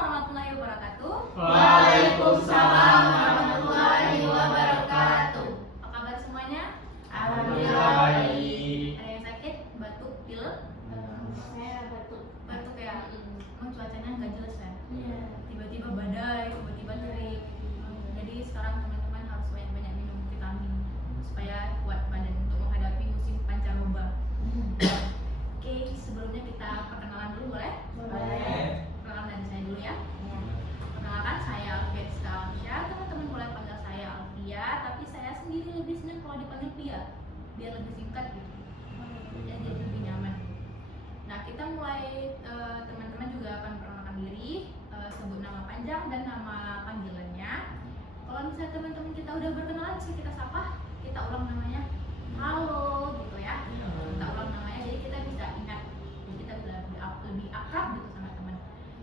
warahmatullahi wabarakatuh. Waalaikumsalam warahmatullahi wabarakatuh. Apa kabar semuanya? Alhamdulillah baik. Ada yang sakit? Batuk, pilek? Saya batuk. Batuk ya? Emang cuacanya nggak jelas ya? Iya. Tiba-tiba badai, tiba-tiba terik. Jadi sekarang teman-teman harus banyak-banyak minum vitamin supaya kuat badan untuk menghadapi musim pancaroba. Oke, sebelumnya kita perkenalan dulu boleh? Boleh. Perkenalan dari saya dulu ya. Perkenalkan, saya Alfia Rizka Alfia. Teman-teman boleh panggil saya Alfia, tapi saya sendiri lebih senang kalau dipanggil Pia, biar lebih singkat gitu. Ya, jadi lebih nyaman. Nah, kita mulai, teman-teman juga akan perkenalkan diri, sebut nama panjang dan nama panggilannya. Kalau misalnya teman-teman kita udah berkenalan, bisa kita sapa, kita ulang namanya. Halo, gitu ya. Kita ulang namanya, jadi kita bisa ingat, jadi kita bisa lebih akrab gitu sama teman.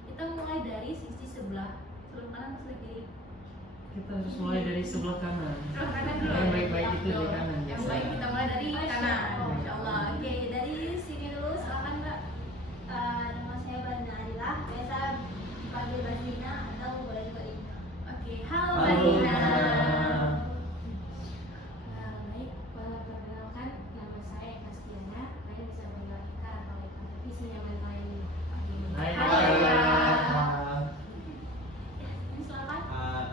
Kita mulai dari sisi sebelah kanan atau sebelah kiri? Kita harus mulai dari sebelah kanan. Sebelah kanan dulu. Yang baik-baik itu di kanan. Yang baik kita mulai dari kanan. Insya Allah. Oke, dari sini dulu, silakan Mbak. Nama saya Banda Adila, biasa dipanggil Basina atau boleh juga Ina. Oke, halo Halo, Mbak Dina. Baik, perkenalkan nama saya Eka Stiana. Kalian bisa panggil Eka atau Eka, tapi senyaman kalian. Hai, Hai, Eka. Ini silakan.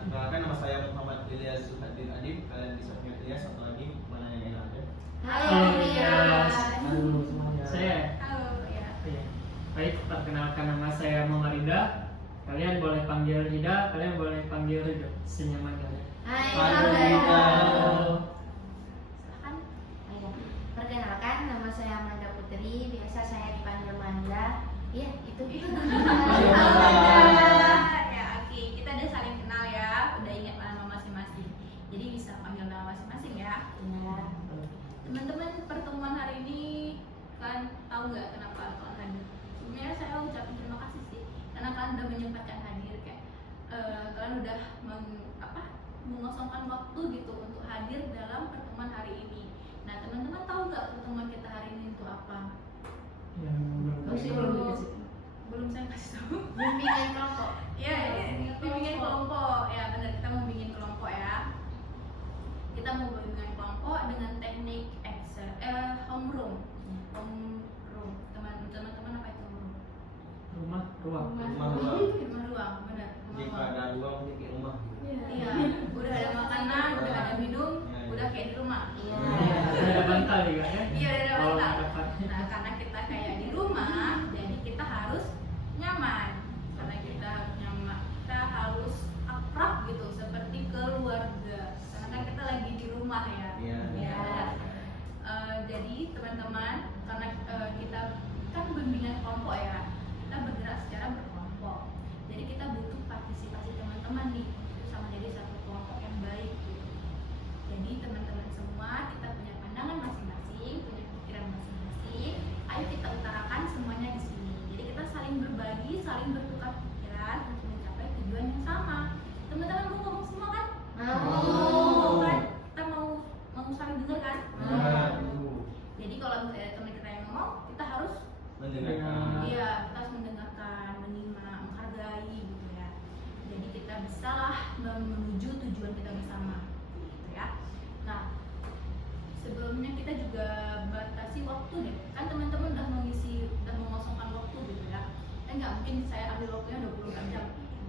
Perkenalkan, nama saya Muhammad Ilyas Suhadin Adib. Kalian bisa panggil Ilyas atau Adib, mana yang enak aja. Halo, Ilyas. Halo semuanya. Saya. Halo, ya. Iya. Baik, perkenalkan nama saya Muhammad Rida. Kalian boleh panggil Rida, kalian boleh panggil Ridho, senyaman kalian. Hai, Halo, Rida. Silakan. Perkenalkan, nama saya Amanda Putri. Biasa saya dipanggil Manda. Iya, itu. Halo, Manda. Ya, oke. Kita udah saling kenal ya. Udah ingat nama masing-masing. Jadi bisa panggil nama masing-masing ya. Iya. Teman-teman, pertemuan hari ini kalian tahu nggak kenapa kalian hadir? Sebenarnya saya ucapin terima kasih sih karena kalian udah menyempatkan hadir, kayak kalian udah mengosongkan waktu gitu untuk hadir dalam pertemuan hari ini. Nah, teman-teman tahu nggak pertemuan kita hari ini itu apa? Yang Belum saya kasih tahu. Bimbingan kelompok. Ya, ini bimbingan kelompok. Ya, benar, kita mau bimbingan kelompok ya. Kita mau bimbingan kelompok dengan teknik homeroom. Homeroom. Teman-teman apa itu homeroom? rumah, ruang. Rumah ruang. Rumah ruang, benar. Rumah Jika ruang. ada ruang, jadi rumah. Iya, udah ada makanan, udah ada minum, udah kayak di rumah. Iya. Iya, ada bantal juga ya. Iya, udah ada Kalau bantal. ada pakai. Nah, karena kita kayak di rumah, jadi kita harus nyaman. Karena kita harus nyaman, kita harus akrab gitu, seperti keluarga. Karena kan kita lagi di rumah ya. Iya. Ya. Jadi teman-teman, karena kita kan bimbingan kelompok ya, kita bergerak secara berkelompok. Jadi kita butuh partisipasi teman-teman nih, sama jadi satu kelompok yang baik gitu. Jadi teman-teman semua, kita punya pandangan masing-masing, punya pikiran masing-masing. Ayo kita utarakan semuanya di sini. Jadi kita saling berbagi, saling bertukar pikiran untuk mencapai tujuan yang sama. Teman-teman mau ngomong semua kan? Mau. Kan? Kita mau saling dengar kan? Jadi kalau misalnya teman kita yang ngomong, kita harus Mendengarkan. iya, kita harus mendengarkan, menyimak, menghargai gitu ya. Jadi kita bisalah menuju tujuan kita bersama gitu ya. Nah, sebelumnya kita juga batasi waktu deh. Kan teman-teman udah mengosongkan waktu gitu ya. Kan nggak mungkin saya ambil waktunya 24 jam.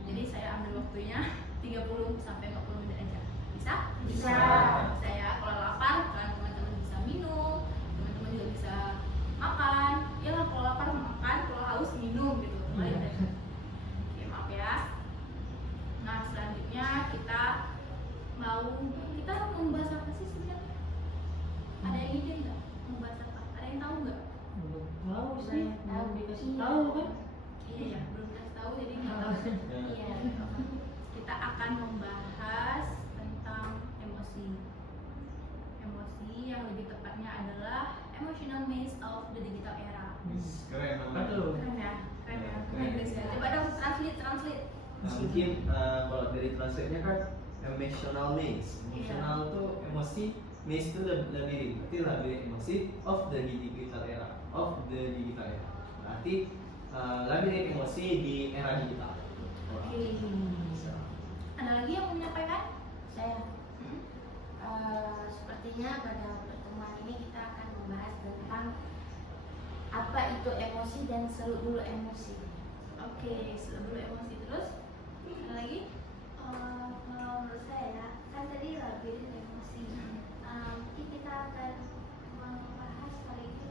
Jadi saya ambil waktunya 30 sampai 40 menit aja. Bisa? Bisa. Bisa ya. Kalau lapar, kan teman-teman bisa minum, teman-teman juga bisa makan. Ya lah, kalau lapar makan, kalau haus minum gitu. Oke, maaf ya. Nah, selanjutnya kita membahas apa sih sebenarnya? Ada yang ide nggak? Membahas apa? Ada yang tahu nggak? Belum tahu sih, belum dikasih Iya. tahu kan? Iya ya, belum kasih tahu jadi nggak tahu. Iya. Kita akan membahas tentang emosi. Emosi yang lebih tepatnya adalah emotional maze of the digital era. Keren Apa namanya. tuh? Keren ya? Keren ya? Keren. Inggris ya? Coba dong translate. Nah, mungkin kalau dari translate-nya kan emotional maze. Emotional tuh emosi, maze itu labirin. Berarti labirin emosi of the digital era. Berarti labirin emosi di era digital. Oke. Ada lagi yang mau menyampaikan? Saya sepertinya pada pertemuan ini kita akan membahas tentang apa itu emosi dan seluk beluk emosi. Oke, sebelum emosi terus ada lagi? Kalau menurut saya ya, kan tadi labirin emosi. Mungkin kita akan membahas kali ini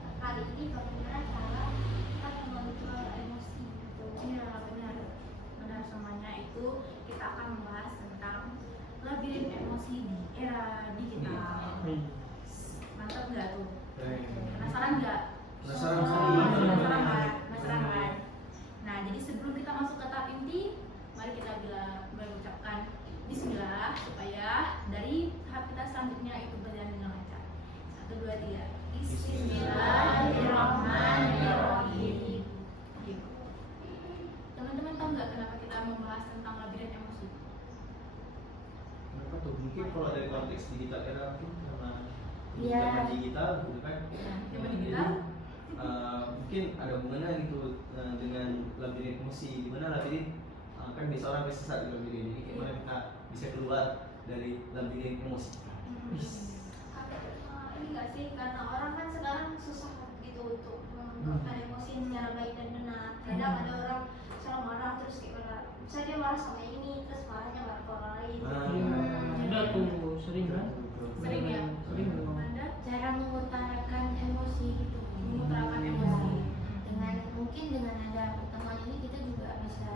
bagaimana cara kita mengontrol emosi gitu. Iya, benar. Benar semuanya itu kita akan membahas tentang labirin emosi di era digital. Mantap nggak tuh? Penasaran nggak? Penasaran Oh, sekali. penasaran kan? Penasaran kan? Nah, jadi sebelum kita masuk ke tahap inti, mari kita mengucapkan Bismillah supaya dari tahap kita selanjutnya itu berjalan dengan lancar. 1, 2, 3. Bismillahirrahmanirrahim. Teman-teman tahu nggak kenapa kita membahas tentang labirin emosi? Kenapa tuh? Mungkin kalau dari konteks digital era mungkin karena Iya. zaman digital gitu kan. Zaman Jadi, digital? mungkin ada hubungannya gitu dengan labirin emosi. Di mana labirin kan bisa orang bisa sesat di labirin. Jadi gimana kita bisa keluar dari labirin emosi? Ini nggak sih, karena orang kan sekarang susah gitu untuk mengontrol emosi secara baik dan benar. Kadang ada orang salah marah terus kayak marah, misalnya dia marah sama ini terus marahnya marah ke orang lain. Ada tuh sering kan? Sering ya? Sering memang. Anda Cara mengutarakan emosi gitu. mengutarakan emosi. Dengan mungkin dengan ada pertemuan ini kita juga bisa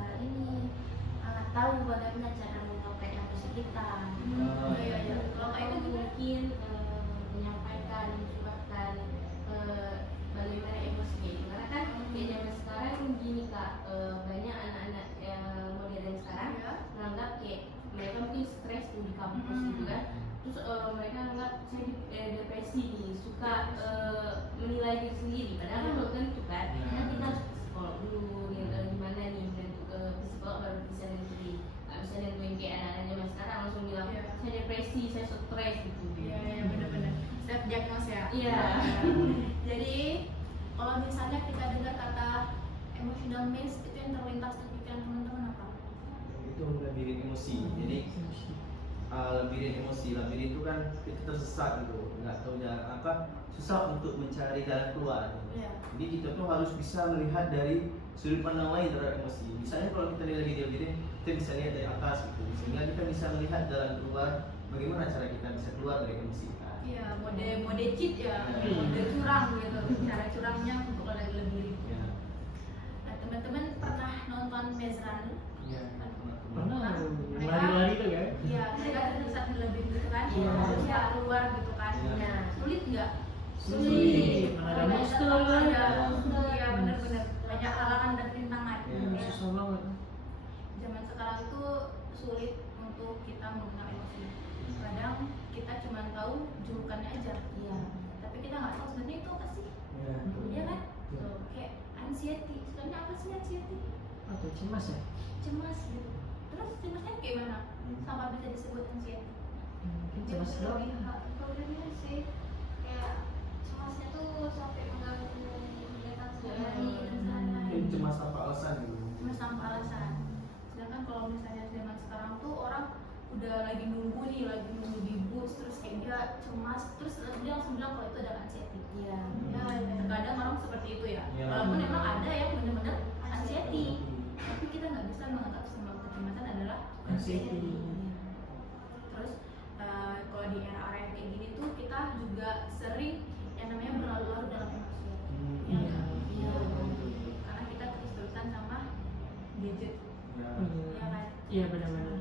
tahu bagaimana cara mengungkapkan emosi kita. Iya, iya. Kalau kayak itu juga Mungkin menyampaikan, menyebabkan bagaimana emosi kita. Karena kan di zaman sekarang gini kak, banyak anak-anak yang modern sekarang ya. menganggap kayak mereka mungkin stres tuh di kampus gitu kan. Terus mereka anggap saya depresi nih, suka menilai diri sendiri. Padahal kan belum tentu kan. Nanti kita harus ke psikolog dulu, gimana nih bentuk psikolog baru bisa nentuin. Nggak bisa nentuin kayak anak-anak zaman sekarang langsung bilang Iya. saya depresi, saya stres gitu. Iya, iya, benar-benar. Self diagnose ya. Iya. Jadi kalau misalnya kita dengar kata emotional maze, itu yang terlintas di pikiran teman-teman apa? Itu labirin emosi. Jadi labirin emosi, labirin itu kan kita tersesat gitu, nggak tahu jalan apa, susah untuk mencari jalan keluar. Iya. Jadi kita tuh harus bisa melihat dari sudut pandang lain terhadap emosi. Misalnya kalau kita lihat lagi labirin, kita bisa lihat dari atas gitu, sehingga kita bisa melihat jalan keluar. Bagaimana cara kita bisa keluar dari emosi kita? Iya, mode cheat ya, Iya. mode curang gitu. Cara curangnya untuk lagi lebih. Ya, Nah, teman-teman pernah nonton Maze Runner? ya, Pernah Nah, mereka- lari-lari tuh kan? Iya, mereka tersesat di lebih gitu kan, Iya. harus keluar gitu kan. Iya. Nah, sulit nggak? Sulit. Ada Banyak monster. Iya, benar-benar banyak halangan dan rintangan. Iya. Ya. Susah banget. Zaman sekarang itu sulit untuk kita mengenal emosi. Kadang kita cuma tahu julukannya aja. Iya. Tapi kita nggak tahu sebenarnya itu apa sih. ya. Iya kan? Iya. Tuh, kayak anxiety. Sebenarnya apa sih anxiety? Atau cemas ya? Cemas gitu. Terus cemasnya kayak mana? Sampai bisa disebut anxiety. Mungkin Dia cemas doang. lebih problemnya sih kayak cemasnya tuh sampai mengganggu kegiatan sehari-hari dan sehari-hari. Mungkin cemas tanpa alasan gitu. Cemas tanpa alasan. Sedangkan kalau misalnya zaman sekarang tuh orang udah lagi nunggu di bus, terus kayak dia cemas, terus dia langsung bilang kalau itu adalah anxiety. Iya. Ya, terkadang orang seperti itu ya. Iya. Walaupun memang ada yang benar-benar anxiety, tapi kita nggak bisa menganggap semua kecemasan adalah Anxiety. Terus kalau di era-era yang kayak gini tuh kita juga sering yang namanya berlarut-larut dalam emosi. Iya. Iya. Karena kita terus-terusan sama gadget, Ya. ya kan? Iya benar-benar.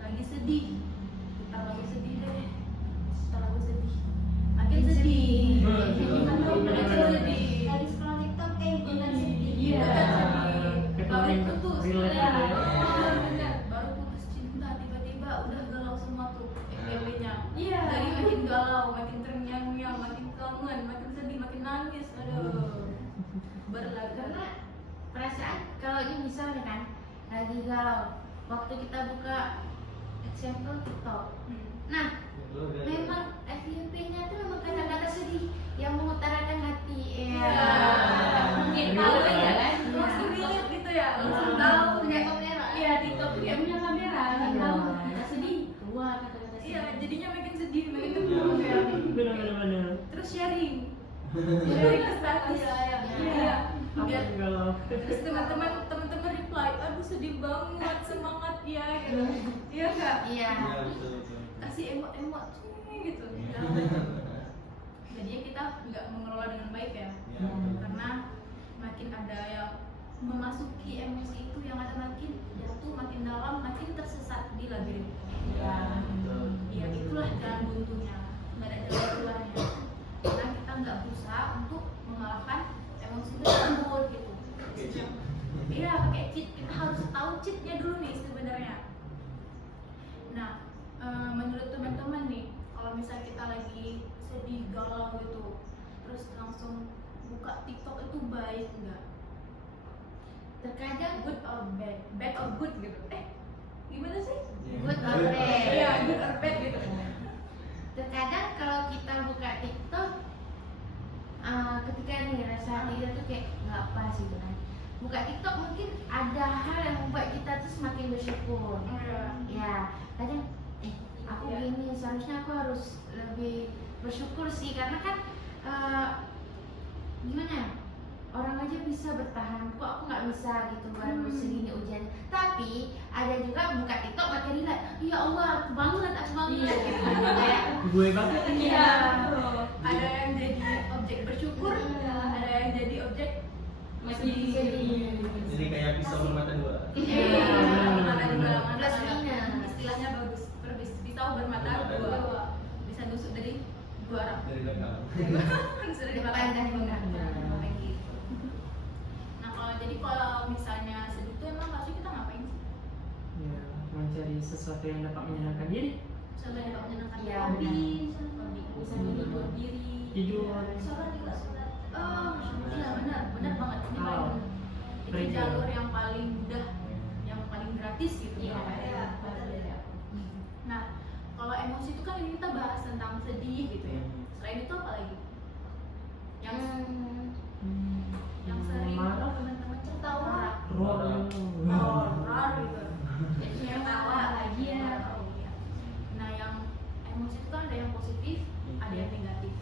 Lagi sedih, putar lagu sedih deh, putar lagu sedih, makin sedih, makin sedih. Lagi scroll TikTok kayak gitu kan sedih. Iya. Kita Baru yang putus, relate ya. gitu ya. Benar. Baru putus cinta, tiba-tiba udah galau semua tuh FYP-nya. Iya. Jadi makin galau, makin terngiang-ngiang, makin kangen, makin sedih, makin nangis. Aduh. Berlarut. Karena perasaan kalau ini misalnya kan lagi galau, waktu kita buka example TikTok. Nah, memang FYP-nya tuh memang kata-kata sedih yang mengutarakan hati. Iya. Mungkin tahu aja kan. Langsung relate gitu ya, langsung tahu. Punya jadinya makin sedih, makin terpuruk ya. Benar-benar. Terus sharing ke status. Iya. Iya. Apa Biar yang galau? terus teman-teman reply, aduh sedih banget, semangat ya gitu. Iya nggak? Iya. Iya betul. Kasih emot gitu. Iya. Jadinya kita nggak mengelola dengan baik ya. Iya. Karena makin ada yang memasuki emosi itu, yang ada makin jatuh makin dalam, makin tersesat di labirin. Iya. Betul. Ya itulah jalan buntunya, nggak ada jalan keluarnya. Karena kita nggak berusaha untuk mengalahkan emosi tersebut gitu. Oke, Cik. Iya, pakai cheat. Kita harus tahu cheatnya dulu nih sebenarnya. Nah, menurut teman-teman nih, kalau misal kita lagi sedih, galau gitu, terus langsung buka TikTok itu baik nggak? Terkadang Good or bad? Bad or good gitu? Gimana sih? good or bad. Iya, good or bad gitu. Terkadang kalau kita buka TikTok, ketika nih rasa hati kita tuh kayak nggak pas gitu kan. Buka TikTok mungkin ada hal yang membuat kita tuh semakin bersyukur. Ya, kadang aku Iya. gini, seharusnya aku harus lebih bersyukur sih, karena kan gimana ya, orang aja bisa bertahan, kok aku nggak bisa gitu kan, segini ujian. Tapi ada juga buka TikTok pakai relate, ya Allah aku banget Iya. gitu kayak Gue banget. Iya. Ada yang jadi objek bersyukur, ada yang jadi objek sedih. Jadi kayak pisau bermata dua. Iya. Ada dua Plus minus. Istilahnya bagus. Pisau bermata dua. Bisa nusuk dari dua arah. Dari belakang. Nusuk dari Depan belakang. dan belakang. Kayak gitu. Nah kalau misalnya sedih itu emang harusnya kita ngapain sih? Ya, mencari sesuatu yang dapat menyenangkan diri. Misalnya dapat menyenangkan Iya, hobi, benar. bisa menghibur diri. Tidur. Sholat juga sholat. Oh, iya benar banget. Ini paling Oh. itu Berikan. jalur yang paling mudah, yang paling gratis gitu. Iya. Ya. Nah, kalau emosi itu kan ini kita bahas tentang sedih gitu ya. Selain itu apa lagi? Yang yang sering marah, teman-teman tertawa, roar. horor gitu. Yang tawa lagi ya. Nah, yang emosi itu kan ada yang positif, ada yang negatif.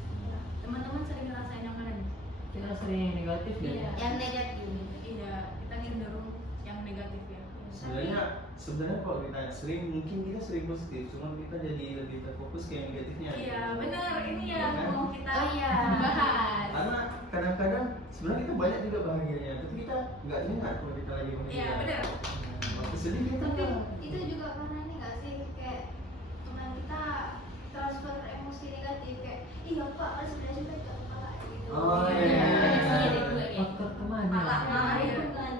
Teman-teman sering ngerasain yang mana nih? Kita sering yang negatif ya. Iya. Yang negatif. Iya, kita cenderung yang negatif ya. Sebenarnya kalau ditanya sering, mungkin kita sering positif, cuma kita jadi lebih terfokus ke yang negatifnya. Iya, benar. Ini yang Kan? mau kita Oh, iya. bahas. Karena kadang-kadang sebenarnya kita banyak juga bahagianya, tapi kita nggak ingat kalau kita lagi bahagia. Iya, benar. Waktu sedih kita Tapi itu juga karena ini nggak sih, kayak teman kita transfer emosi negatif kayak iya pak kan sebenarnya juga tidak kepala gitu. Oh, iya. Faktor kemana? Malah. Itu kan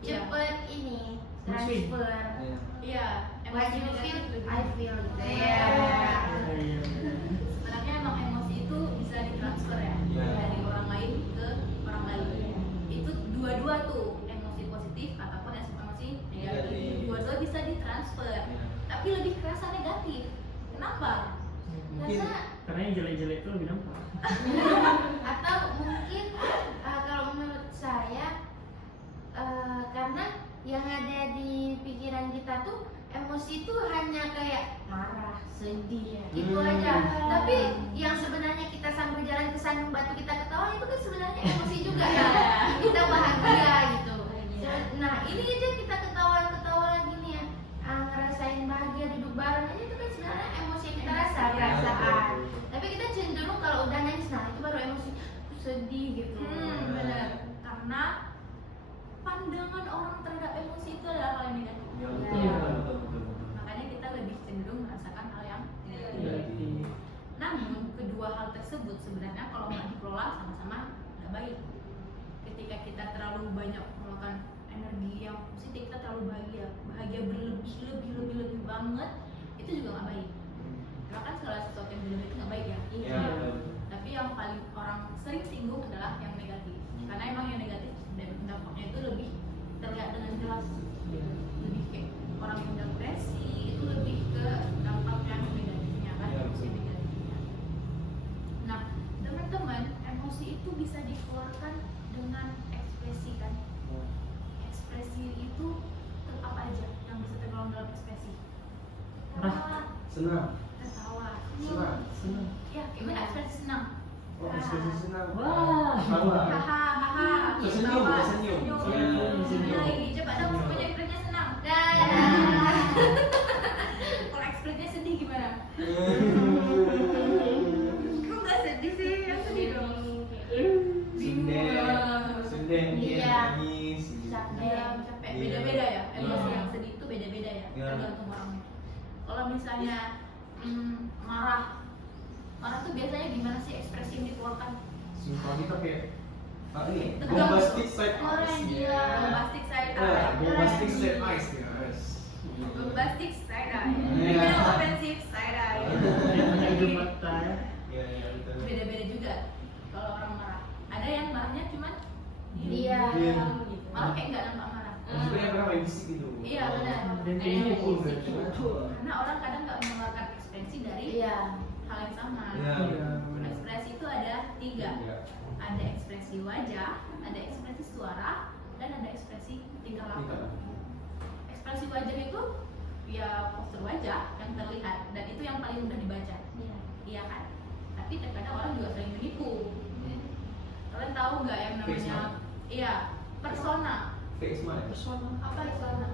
Cepet ini Mungkin. transfer. Iya. Iya, What emosi you negatif feel, itu. I feel. Iya. Iya. Sebenarnya emang emosi itu bisa ditransfer ya, Iya. dari orang lain ke orang lain. Itu dua-dua tuh, emosi positif ataupun emosi negatif. Negatif. Dua-dua bisa ditransfer, Iya. tapi lebih kerasa negatif. Kenapa? Mungkin Karena yang jelek-jelek itu lebih nampak. Atau mungkin kalau menurut saya karena yang ada di pikiran kita tuh emosi itu hanya kayak marah, sedih, gitu aja. Tapi yang sebenarnya kita sambil jalan ke Sandung Batu kita ketawa itu kan sebenarnya emosi juga ya. Kita bahagia gitu. Nah ini aja kita ketawa-ketawa gini ya, ngerasain bahagia duduk bareng aja itu kan sebenarnya emosi yang kita rasa, perasaan. Tapi kita cenderung kalau udah nangis, nah itu baru emosi, sedih gitu. Benar. Karena pandangan orang terhadap emosi itu adalah hal yang negatif. Ya, Iya. betul. Makanya kita lebih cenderung merasakan hal yang negatif. Iya. Namun kedua hal tersebut sebenarnya kalau nggak dikelola sama-sama nggak baik. Ketika kita terlalu banyak mengeluarkan energi yang positif, kita terlalu bahagia berlebih banget, itu juga nggak baik. Karena kan segala sesuatu yang berlebih itu nggak baik ya. Iya. Tapi yang paling orang sering singgung adalah yang negatif. Karena emang yang negatif dan dampaknya itu lebih terlihat dengan jelas. Iya. Lebih kayak orang yang depresi itu lebih ke dampak yang negatifnya kan, Iya, emosi betul. negatifnya. Nah, teman-teman, emosi itu bisa dikeluarkan dengan ekspresi kan. Ekspresi itu apa aja yang bisa tergolong dalam ekspresi? Marah. Senang. Tertawa, Senang. Senang. Ya, gimana ekspresi senang? Oh, ekspresi senang. Wah. Haha. Haha, haha. Tersenyum, Ketawa, tersenyum. Senyum. Lagi, coba dong semuanya ekspresinya senang. Kalau ekspresinya sedih gimana? Kok nggak sedih sih? Yang sedih dong. Sendeng, Iya. nangis. Capek. Iya. Beda-beda ya. Emosi Iya. yang sedih itu beda-beda ya. Iya. Tergantung orangnya. Kalau misalnya marah tuh biasanya gimana sih ekspresi yang dikeluarkan? Simpel kita kayak ini Tegang. bombastic side Orang eyes. gila. Bombastic side Ya, eye. bombastic side eyes guys. Bombastic side eye. Iya. Offensive side eye. Banyak hidung mata ya. Ya, betul. Beda-beda juga kalau orang marah. Ada yang marahnya cuman Iya. gitu. Malah kayak nggak nampak marah. Dan juga yang pernah main fisik gitu. Iya, benar. Dan Ada kayaknya yang cool fisik. banget. Karena orang kadang nggak mengeluarkan ekspresi dari Iya. hal yang sama. Iya. Ekspresi itu ada 3. Iya. Ada ekspresi wajah, ada ekspresi suara, dan ada ekspresi tingkah laku. Ekspresi wajah itu ya postur wajah yang terlihat dan itu yang paling mudah dibaca. Iya. Iya kan? Tapi terkadang orang juga sering menipu. Kalian tahu nggak yang Fake namanya? smile. Iya, persona. Fake smile. Apa persona?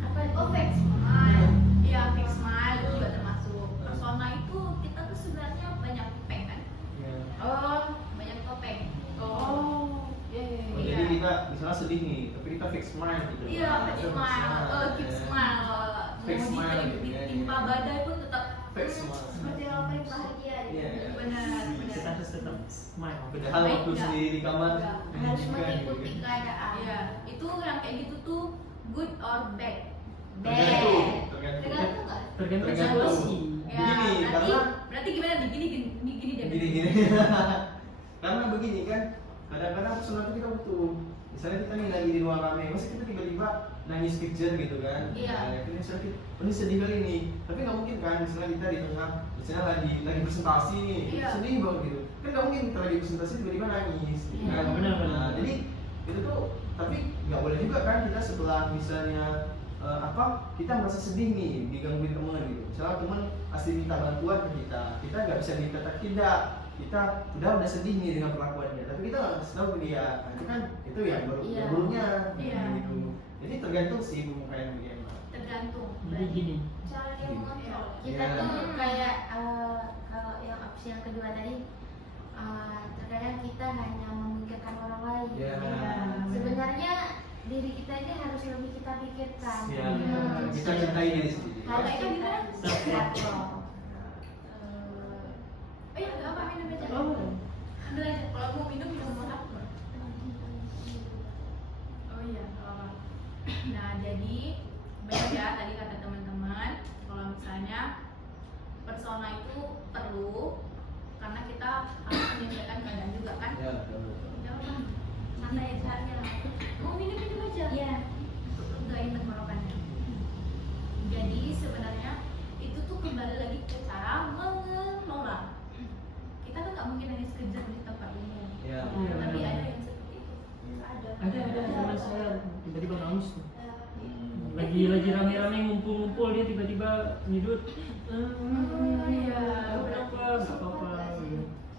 Apa itu? Oh, fake smile. Iya, fake smile itu juga termasuk. Persona itu kita tuh sebenarnya banyak topeng kan? Iya. Oh, banyak topeng. Oh. Iya. Jadi kita misalnya sedih nih, tapi kita fake smile gitu. Iya, fake smile. Keep Ya. smile. Fake Mau smile, ditimpa iya. badai pun tetap Fake smile. Seperti orang paling bahagia. Iya. benar. Kita harus tetap smile. Padahal Baik waktu nggak? sendiri di kamar Nggak. Harus menunjukkan mengikuti gitu. keadaan. Iya, itu yang kayak gitu tuh good or bad. Tergantung. Tergantung nggak? Tergantung Tergantung. situasi. Ya, Begini, berarti, karena- berarti gimana nih? Gini deh. Gini. Karena begini kan, kadang-kadang persona itu kita butuh. Misalnya kita nih lagi di ruang rame, masa kita tiba-tiba nangis kejer gitu kan? Iya. Nah, itu misalnya kita, oh, ini sedih kali nih. Tapi nggak mungkin kan, misalnya kita di tengah, misalnya lagi presentasi nih, Iya. sedih banget gitu. Kan nggak mungkin kita lagi presentasi tiba-tiba nangis. Gitu Iya, kan? benar. Nah, jadi itu tuh, tapi nggak boleh juga kan kita setelah misalnya kita merasa sedih nih digangguin teman gitu. Misalnya teman pasti minta bantuan ke kita nggak bisa minta tidak. Kita udah sedih nih dengan perlakuannya, tapi kita nggak kasih tahu ke dia. Nah, itu kan itu yang Iya. buruknya. Iya. Gitu. Jadi tergantung sih pemakaian bagaimana. Tergantung. Jadi gini, Cara dia mengontrol. Kita Iya. tuh kayak kalau yang opsi yang kedua tadi terkadang kita hanya memikirkan orang lain. Iya. Sebenarnya diri kita ini harus lebih kita pikirkan. Ya, Hmm. kita cintai diri sendiri. Harus Kayak kita gimana? self-control. Oh iya, nggak apa minum aja. Oh. Ambil aja. Kalau mau minum apa? Oh iya, nggak apa. Nah, jadi benar ya tadi kata teman-teman, kalau misalnya persona itu perlu karena kita harus menyesuaikan keadaan juga kan? Ya, betul. Jangan Bang. Santai aja. Mau minum aja. Iya. Enggak tenggorokannya. Jadi sebenarnya itu tuh kembali lagi ke cara mengelola. Kita kan nggak mungkin hanya sekedar di tempat umum. Ya. Iya, Tapi benar. ada yang seperti itu. Ada. ada teman saya tiba-tiba nangis tuh. Hmm. Lagi rame-rame ngumpul-ngumpul dia tiba-tiba nyedut. Oh, iya. Kenapa? Nggak apa-apa.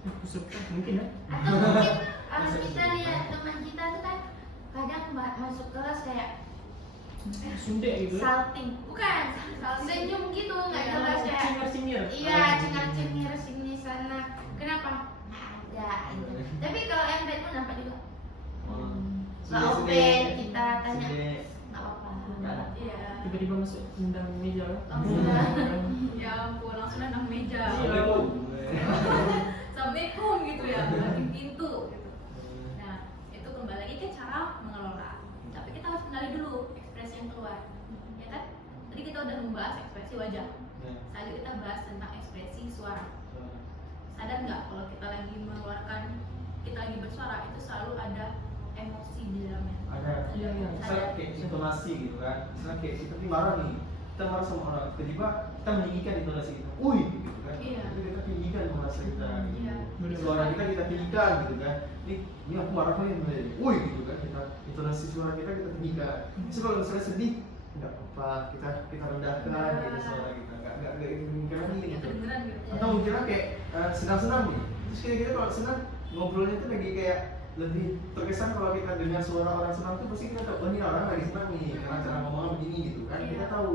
Aku suka mungkin ya. Atau mungkin kita lihat teman kita tuh kan kadang masuk kelas kayak Sundek gitu. salting, bukan senyum gitu nggak jelas kayak Sinir-sinir. iya cengar-cengir sini sana. Kenapa? Nggak ada gitu. Tapi kalau yang tadi pun nampak juga nggak open, kita tanya nggak apa-apa. Iya. Tiba-tiba masuk undang meja lah. Langsung ya ampun, langsung nendang meja. Assalamualaikum. Assalamualaikum gitu ya, di pintu gitu. Nah, itu kembali lagi ke cara mengelola. Tapi kita harus kenali dulu ekspresi yang keluar. Ya kan? Tadi kita udah membahas ekspresi wajah. Ya. Selanjutnya kita bahas tentang ekspresi suara. Sadar nggak kalau kita lagi mengeluarkan, kita lagi bersuara itu selalu ada emosi di dalamnya. Ada. Iya, iya. Misalnya kayak intonasi gitu kan. Misalnya kayak kita nih marah nih, kita marah sama orang, tiba-tiba kita meninggikan intonasi itu, wih gitu kan. Iya. Itu kita tinggikan bahasa kita. Gitu. Iya. Suara kita tinggikan gitu kan. Ini aku marah nih, wih gitu kan. Kita intonasi suara kita tinggikan. Terus kalau misalnya sedih, nggak apa, kita rendahkan gitu suara kita, nggak karena ini Nggak gitu. kedengeran gitu. Atau kira kayak senang-senang nih, terus kita kalau senang ngobrolnya tuh lagi kayak lebih terkesan kalau kita dengar suara orang senang tuh pasti kita tahu, oh ini orang lagi senang nih karena cara ngomongnya begini gitu kan. Iya. Kita tahu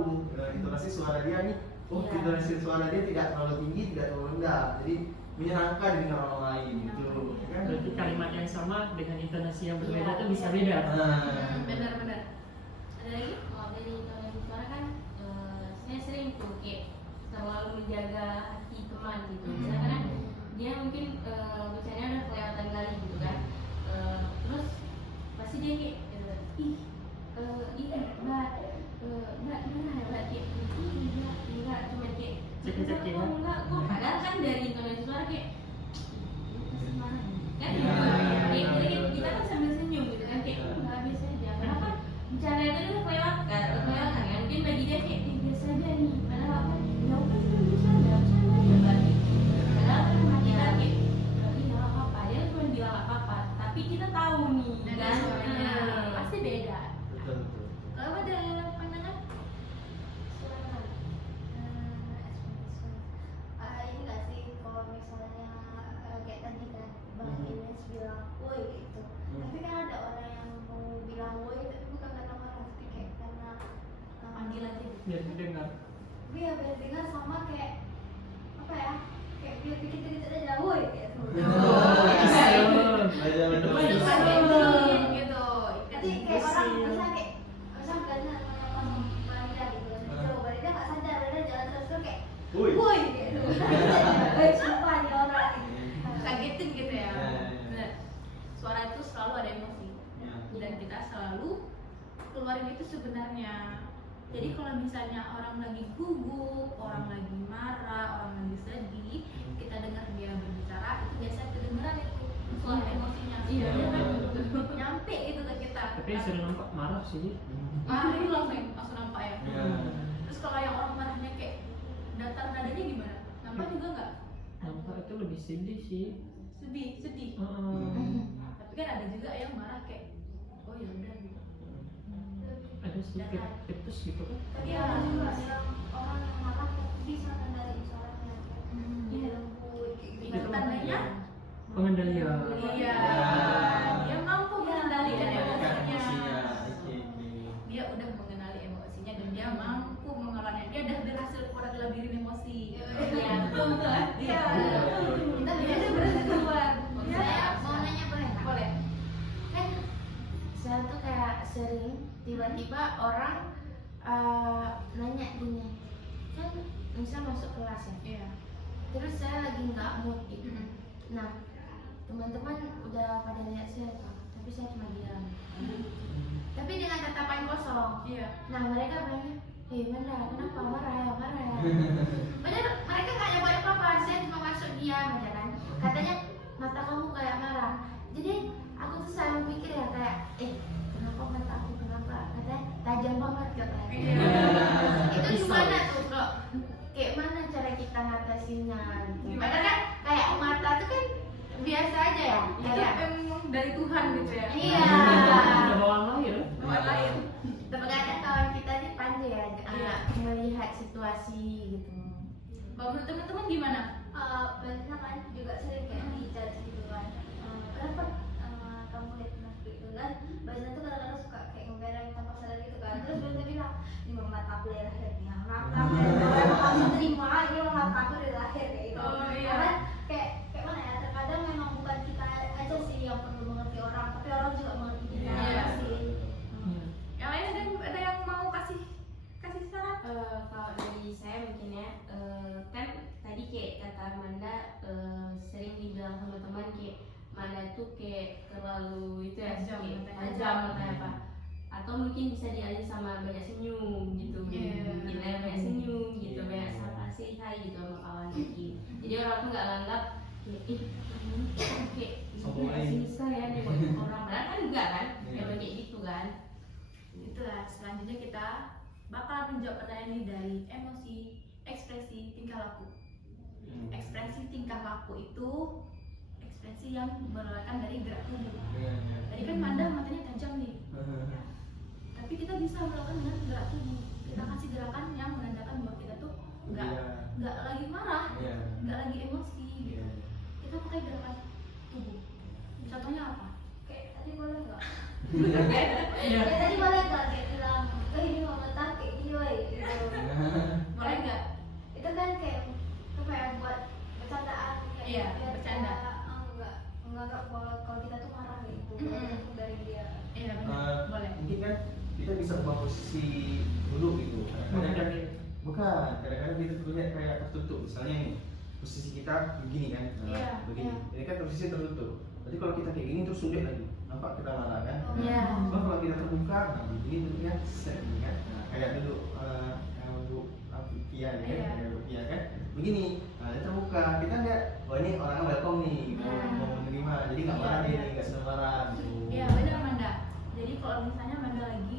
intonasi suara dia nih, oh Iya. intonasi suara dia tidak terlalu tinggi, tidak terlalu rendah, jadi menyenangkan dengan orang lain gitu ya kan. Berarti kalimat yang sama dengan intonasi yang berbeda tuh bisa beda. Benar-benar. Ada lagi? Kalau dari intonasi suara kan saya sering tuh kayak terlalu menjaga hati teman gitu. Misalnya kan dia mungkin bicaranya udah kelewatan kali gitu kan. Terus pasti dia kayak ih mbak gimana ya mbak, kayak enggak cuma kayak Cek-cek ya. enggak kok, padahal kan dari intonasi suara kayak mana kan kita kan sambil senyum gitu kan, kayak enggak biasa aja, kenapa bicara itu udah kelewatan kan, mungkin bagi dia kayak biasa aja nih, padahal apa ya udah biasa aja berarti, padahal kan mati lagi berarti nggak apa-apa, dia cuma bilang nggak apa-apa tapi kita tahu nih Dan kan. suaranya pasti beda. Betul betul. Kalau ada pandangan? Silakan. Ini nggak sih kalau misalnya kayak tadi kan Bang Ines bilang woi gitu, tapi kan ada orang yang mau bilang woi tapi bukan karena marah, tapi kayak karena Panggil aja. Biar didengar. biar dengar sama kayak apa ya, kayak biar bikin kita aja woi kayak gitu. Ada betul. Panggil gitu. Nanti kayak orang misalnya kayak misalnya Belanda ngomong Belanda gitu, coba dia nggak sadar, dia jalan terus kayak Woi. woi gitu. Woi siapa nih orang ini? Kagetin gitu ya. Ya. Benar. Suara itu selalu ada emosi. Ya. Dan kita selalu keluarin itu sebenarnya. Jadi kalau misalnya orang lagi gugup, orang lagi marah, orang lagi sedih, kita dengar dia berbicara, itu biasa kedengeran itu suara emosinya. Iya. Nyampe itu ke kita. Tapi sering nampak marah sih. Marah itu langsung nampak ya. Ya. Terus kalau yang orang marahnya kayak datar nadanya gimana? Nampak juga nggak? Nampak itu lebih sedih sih. Sedih. Tapi kan ada juga yang marah kayak, oh ya udah gitu. Ada sedikit tipis gitu kan. Tapi ada juga yang orang yang marah kayak bisa kendaliin suaranya kayak dia lembut kayak gitu. Itu tandanya? Pengendalian. Iya. Dia mampu mengendalikan emosinya. Oke. Dia udah mengenali emosinya dan dia mampu mengelolanya. Dia udah berhasil keluar dari labirin emosi. Iya, betul. Iya. Kita biasa berhasil keluar. Saya mau nanya boleh nggak? Boleh. Kan saya tuh kayak sering tiba-tiba orang nanya gini, kan misal masuk kelas ya, Iya. terus saya lagi nggak mood gitu. Nah teman-teman udah pada lihat saya tuh, tapi saya cuma diam, tapi dengan tatapan kosong. Iya. Nah mereka bilangnya, Manda, kenapa marah ya? Padahal mereka nggak nyoba apa-apa, saya cuma masuk diam aja kan. Katanya mata kamu kayak marah. Jadi aku tuh selalu pikir ya kayak, kenapa mata aku kenapa? Katanya tajam banget katanya. Itu gimana tuh kok? Kayak mana cara kita ngatasinnya gitu? Gimana? Padahal kan kayak mata tuh kan biasa aja ya. Itu Kayak emang dari Tuhan gitu ya. iya. Ada bawaan lahir. Bawaan lain. Terkadang kawan kita ini pandai ya Iya. melihat situasi gitu. Kalau menurut teman-teman gimana? Banyak kan juga sering kayak dijudge gitu kan. Kenapa kamu lihat aku itu kan? Banyak tuh kadang-kadang suka kayak ngebelain tanpa sadar gitu kan. Terus banyak bilang, ini memang mata aku dari lahir nih. Mata aku kamu terima, ini memang mata aku dari lahir kayak gitu. Oh, iya. Karena kayak mana ya? Terkadang memang bukan kita aja sih yang perlu mengerti orang, tapi orang juga mengerti kita Iya. sih. Yang lain ada yang mau kasih saran? Kalau dari saya mungkin ya, kan tadi kayak kata Amanda sering dibilang sama teman kayak Manda tuh kayak terlalu itu ya, Tajam kayak matanya. tajam matanya apa, atau mungkin bisa dialih sama banyak senyum gitu, Iya. mungkin ya, banyak senyum gitu, Iya. banyak sapa say hi gitu sama kawan gitu. Jadi orang tuh nggak nganggap kayak ini kayak Sombong aja. bisa ya nih orang, padahal kan enggak kan, Iya. emang kayak gitu kan. Itulah selanjutnya kita bakal menjawab pertanyaan ini dari emosi, ekspresi, tingkah laku. Ekspresi tingkah laku itu ekspresi yang berasal dari gerak tubuh. Tadi kan Manda matanya tajam nih, tapi tapi kita bisa melakukan dengan gerak tubuh. Kita kasih gerakan yang menandakan bahwa kita tuh nggak lagi marah, Iya. nggak lagi emosi gitu. Iya. Kita pakai gerakan tubuh. Contohnya apa? Kayak tadi boleh nggak? Iya. Kayak tadi boleh nggak kayak bilang, ini mau mentak kayak gini woy gitu. Boleh nggak? Itu kan kayak apa ya, buat bercandaan kayak Iya, biar bercanda. kita, nggak kalau kita tuh marah gitu. Mm-mm. Dari dia. Iya benar. Boleh. Mungkin kan kita bisa ubah posisi duduk gitu. Kadang-kadang kadang-kadang kita terlihat kayak tertutup. Misalnya nih, posisi kita begini kan, Iya, begini. iya. Ini kan posisi tertutup. Nanti kalau kita kayak gini terus sulit lagi. Nampak kita marah kan? Iya. Cuma kalau kita terbuka, nah begini duduknya set gini kan. Nah, kayak duduk duduk Rupiah kan, Iya. kayak Rupiah kan. Begini, nah dia terbuka. Kita lihat, oh ini orangnya welcome nih, mau menerima. Jadi nggak marah Iya. dia, nggak sedang marah. Gitu. Iya benar Amanda. Jadi kalau misalnya Amanda lagi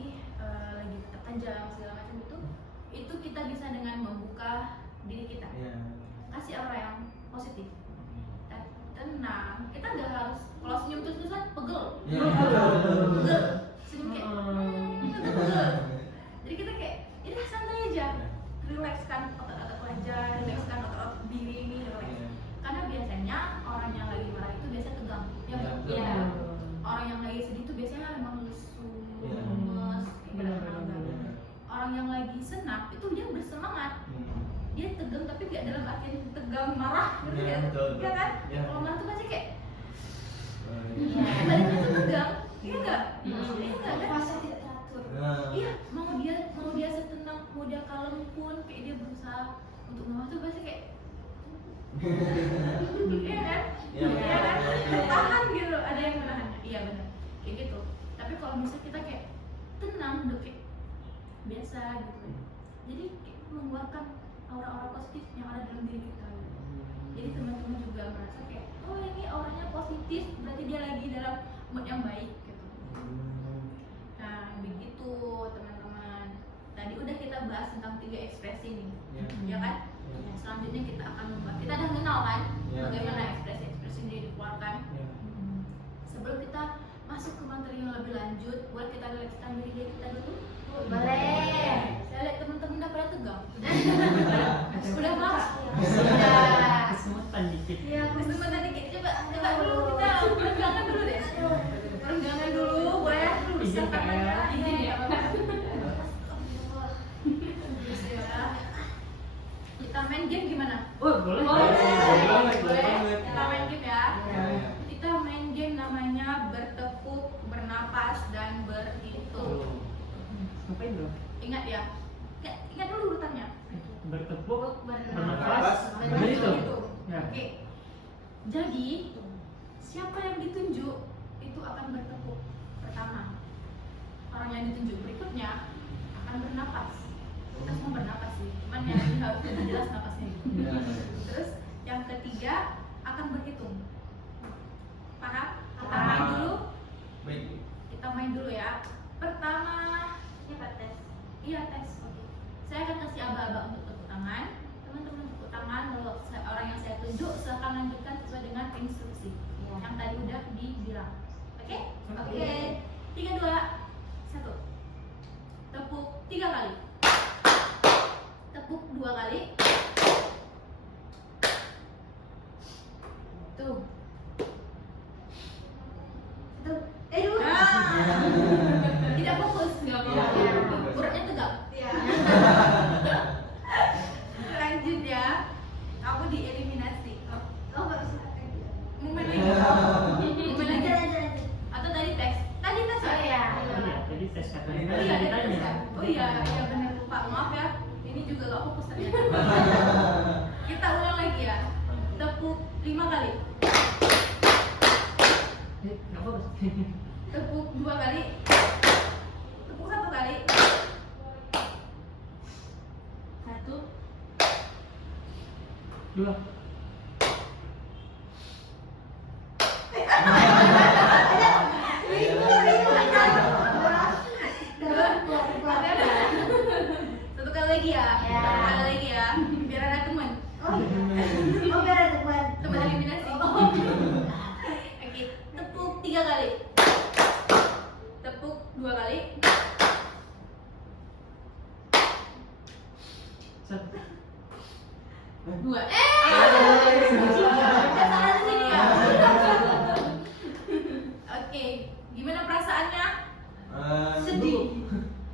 terpanjang segala macam itu kita bisa dengan membuka diri kita, Iya. kasih aura yang positif, tenang. Kita nggak harus kalau senyum terus-terusan pegel, Iya. pegel, senyum kayak kita pegel. Jadi kita kayak ya udah santai aja, relaxkan otot-otot wajah, relaxkan otot-otot diri ini, relax. Iya. Karena biasanya orang yang lagi marah itu biasa tegang, ya Iya, nggak? betul. Iya. Orang yang lagi sedih itu biasanya memang lesu, Iya. lemes, kayak Benar, nggak ada tenaga. benar. Orang yang lagi senang itu dia bersemangat, Hmm. dia tegang tapi nggak dalam artian tegang marah, ngerti Iya, nggak? betul, Iya betul. kan? Iya. Kalau marah tuh pasti kayak Iya. badannya tuh tegang, iya nggak? Iya. Iya nggak kan? Fase tidak teratur. Nah. Iya, mau dia setenang, mau dia kalem pun kayak dia berusaha untuk marah tuh pasti kayak iya kan? Iya, Iya kan? betul. Tertahan gitu, ada yang menahannya. Iya benar, kayak gitu. Tapi kalau misalnya kita kayak tenang, udah kayak biasa gitu. Jadi kayak mengeluarkan aura-aura positif yang ada dalam diri kita. Jadi teman-teman juga merasa kayak, oh ini auranya positif, berarti dia lagi dalam mood yang baik gitu. Nah begitu teman-teman. Tadi udah kita bahas tentang 3 ekspresi nih, Iya. ya kan? Iya. Nah, selanjutnya kita akan membahas. Kita udah kenal kan Iya. bagaimana ekspresi-ekspresi ini dikeluarkan. Iya. Sebelum kita masuk ke materi yang lebih lanjut, buat kita relakskan diri kita dulu. Boleh. Saya lihat teman-teman udah pada tegang. Udah marah. Sudah. Kesemutan dikit. Iya, Sebentar dikit, coba dulu kita peregangan dulu deh. Peregangan dulu, boleh dulu Izin, Kak, ya. Izin ya. Astagfirullah. Ya. Kita main game gimana? Oh, boleh. Boleh. Kita main game ya. Iya. Kita main game namanya bertepuk, bernapas, dan berhitung. Ngapain dong? Ingat ya. Ingat dulu urutannya. Bertepuk, Bernapas, bernafas, Berhitung. berhitung. Ya. Oke. Jadi siapa yang ditunjuk itu akan bertepuk pertama. Orang yang ditunjuk berikutnya akan bernapas. Kita semua bernapas sih. Cuman yang ini harus lebih jelas napasnya. Iya. Terus yang ketiga akan berhitung. Paham? Kita Paham. main dulu. Baik. Kita main dulu ya. Pertama, Siapa tes? iya tes. Oke. Saya akan kasih aba-aba untuk tepuk tangan. Teman-teman tepuk tangan. Kalau orang yang saya tunjuk, silakan lanjutkan sesuai dengan instruksi yang tadi udah dibilang. Oke? Oke. 3, 2, 1. Tepuk 3 kali. Tepuk 2 kali. Tuh. Itu. Dulu. Tidak fokus, nggak Iya. apa-apa. Urutnya tegak. Iya. Lanjut ya. Kamu dieliminasi. Oh, nggak bisa kayak gitu. Momen lagi. Momen lagi. Lanjut. Atau tadi tes. Tadi tes ya? Oh iya. Iya, jadi tes katanya. Oh iya, Tadi ada ditanya. tes ya? Oh iya, iya benar lupa. Maaf ya. Ini juga gak fokus ternyata. Kita ulang lagi ya. Tepuk 5 kali. Nggak fokus. Tepuk 2 kali. Tepuk 1 kali. 1. 2. Satu kali lagi ya. Ya. Satu kali lagi ya. Biar ada teman. Oh, biar ada teman. Teman eliminasi. Oke, tepuk 3 kali. Tepuk 2 kali. Satu. Dua. Kita salah di sini ya. Oke, gimana perasaannya? Sedih.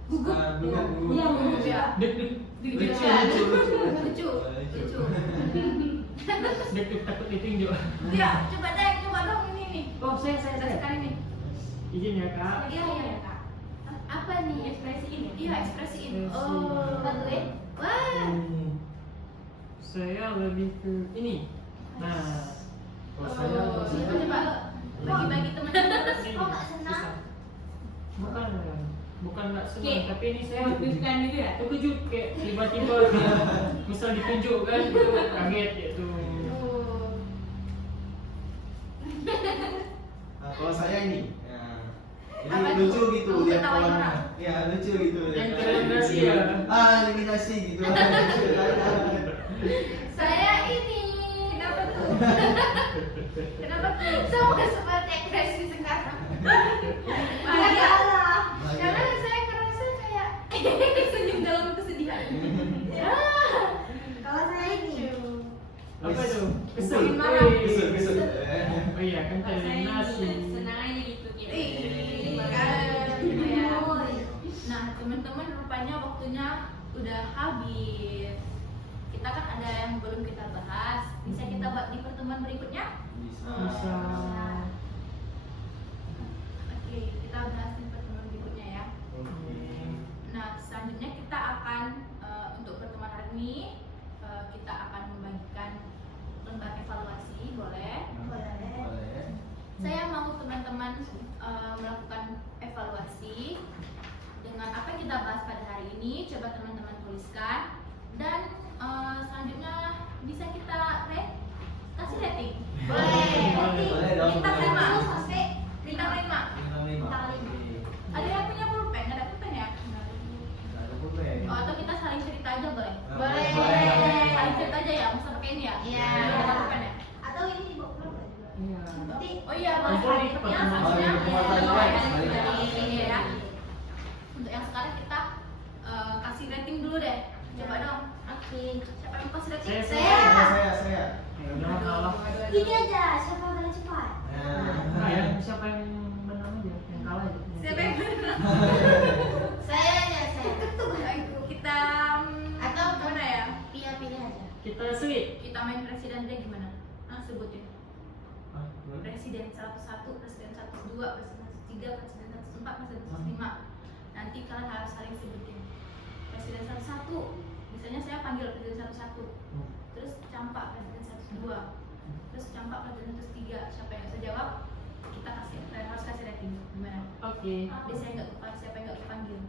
Gugup. Iya, gugup ya. Dek. Lucu. Lucu. Dek takut ditinju. Ya, coba dong ini nih. Oh, saya. Sekali nih. Izin ya kak. Iya kak. Apa nih? Ekspresiin ya. Iya, ekspresiin. Ekspresi. Bantuin. Wah. Saya lebih ke ini. Nah, Kalau saya Coba bagi-bagi teman-teman. ini. Kok nggak senang? Bukan nggak senang, Kayak tapi ini saya Memutuskan gitu ya. terkejut kayak tiba-tiba misal ditunjuk kan, kaget gitu. Nah, kalau saya ini, ini Apa lucu tuh? gitu Kamu lihat ketawain kawan. orang? Ya lucu gitu. Eliminasi ya. Eliminasi gitu. Lucu. Saya ini. Kenapa tuh? Kenapa tuh? Sama seperti ekspresi sekarang. Bahagia. Karena saya ngerasa kayak Senyum dalam kesedihan. ya. Kalau saya ini, Apa itu? Kesel. marah. Kesel. Oh iya kan Saya eliminasi. senang aja gitu kira. Ih, kan, ya. Nah, teman-teman rupanya waktunya udah habis. Kita kan ada yang belum kita bahas. Bisa kita buat di pertemuan berikutnya? Bisa. Oke, kita bahas di pertemuan berikutnya ya. Nah, selanjutnya kita akan untuk pertemuan hari ini kita akan membagikan lembar evaluasi, boleh? Boleh. Saya mau teman-teman melakukan evaluasi dengan apa yang kita bahas pada hari ini. Coba teman-teman tuliskan dan selanjutnya bisa kita kasih rating. Boleh dong. Bintang Boleh. 5 sampai bintang 5. Bintang 5. Ada yang punya pulpen? Nggak ada pulpen ya? Ada pulpen. Oh, atau kita saling cerita aja boleh? Boleh. Saling cerita aja ya, masa pakai ini ya? Iya. Ada pulpen ya? atau ini dibawa pulang juga. Iya. Nanti Oh iya, boleh. Info nih, Selanjutnya, pertemuan. selanjutnya, Oh, iya, pertemuan ya, tadi. ini ya. Untuk yang sekarang kita kasih rating dulu deh. Coba dong. Oke. Siapa yang kasih rating? Saya. Ya udah kalah. ini aja siapa paling cepat. Nah, ya siapa yang menang aja, yang kalah aja. Siapa yang Saya aja saya. kita Atau mana ya? pilih aja. Kita sulit. Kita main presiden deh gimana? Nah, sebutin. Presiden 101, presiden 102, presiden 103, presiden 104, presiden 105. Nanti kalian harus saling sebutin. Presiden 101, misalnya saya panggil presiden 101. Terus campak presiden 102. Terus campak presiden 103. Siapa yang bisa jawab? Kita harus kasih rating. Gimana? Oke. Biasanya nggak kepanggil, siapa yang nggak kepanggil?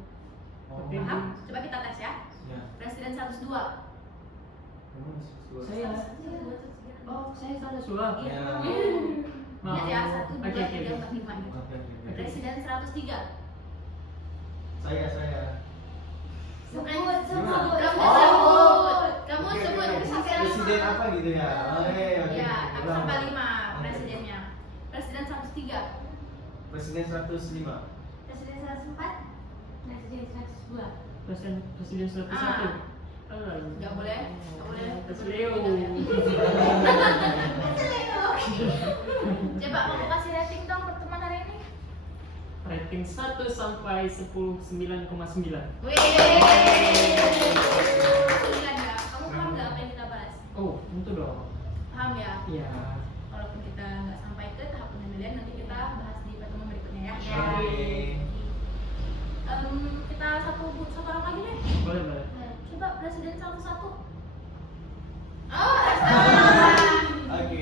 Oke. Paham? Coba kita tes ya. Ya. Presiden 102. Saya. Oh, saya salah suap. Iya. Maaf. Ingat ya, 1, 2, Oke, oke. 3, 4, 5 gitu. Presiden 103. Saya. Bukan Sebut. Kamu Oh. sebut. Kamu Oke, sebut oke. sampai Presiden apa gitu ya? Oke. Ya, aku Ulang. sampai 5 Oke. presidennya. Presiden 103. Presiden 105. Presiden 104. Presiden 102. Presiden 101. Nggak boleh, nggak boleh. Keselio. Coba kamu kasih rating dong pertemuan hari ini. Rating 1 sampai 10, 9,9. Wih. 9 ya. Kamu paham nggak apa yang kita bahas? Oh, tentu dong. Paham ya? Iya. Walaupun kita nggak sampai ke tahap penilaian, nanti kita bahas di pertemuan berikutnya ya. Ya. Kita satu orang lagi deh. Boleh. Coba presiden 101. Oh, Oke.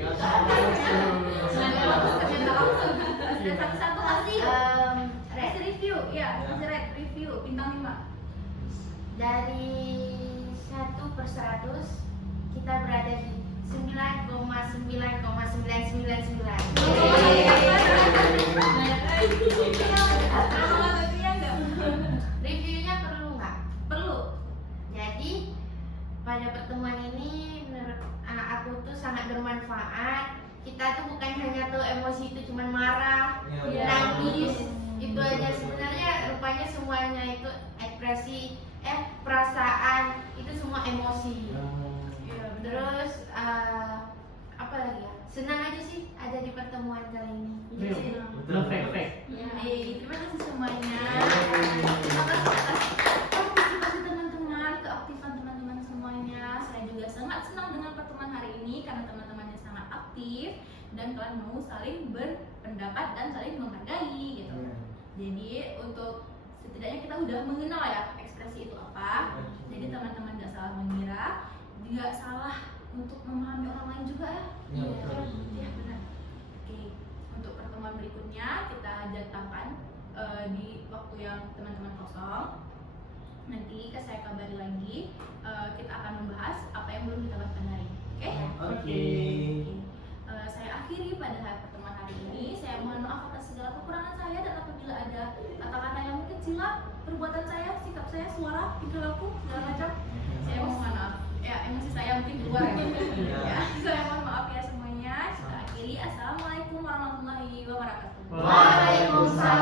Presiden 101 kasih. Kasih review, ya. Kasih review bintang 5. dari 1 per 100 kita berada di 9,9,999. Reviewnya perlu nggak? Perlu. Jadi pada pertemuan ini menurut aku tuh sangat bermanfaat. Kita tuh bukan hanya tuh emosi itu cuma marah, Iya. nangis, itu aja. Sebenarnya rupanya semuanya itu ekspresi, perasaan itu semua emosi pertemuan kali ini. Real. Jadi, No fake. Ya, terima kasih semuanya. Yeay. Terima kasih atas partisipasi teman-teman, keaktifan teman-teman semuanya. Saya juga sangat senang dengan pertemuan hari ini karena teman-temannya sangat aktif dan kalian mau saling berpendapat dan saling menghargai gitu. Jadi untuk setidaknya kita udah mengenal ya ekspresi itu apa. Jadi teman-teman nggak salah mengira, nggak salah untuk memahami orang lain juga ya. Ya, betul. Ya benar. Oke, untuk pertemuan berikutnya kita jadwalkan di waktu yang teman-teman kosong. Nanti saya kabari lagi. Kita akan membahas apa yang belum kita bahas hari ini. Oke? Oke. Saya akhiri pada pertemuan hari ini. Saya mohon maaf atas segala kekurangan saya dan apabila ada kata-kata yang mungkin silap, perbuatan saya, sikap saya, suara, tingkah laku, segala macam, saya mohon maaf. Ya, emosi saya mungkin keluar ya. Ya, saya mohon maaf ya semuanya. Kita akhiri. Assalamualaikum warahmatullahi wabarakatuh. Waalaikumsalam.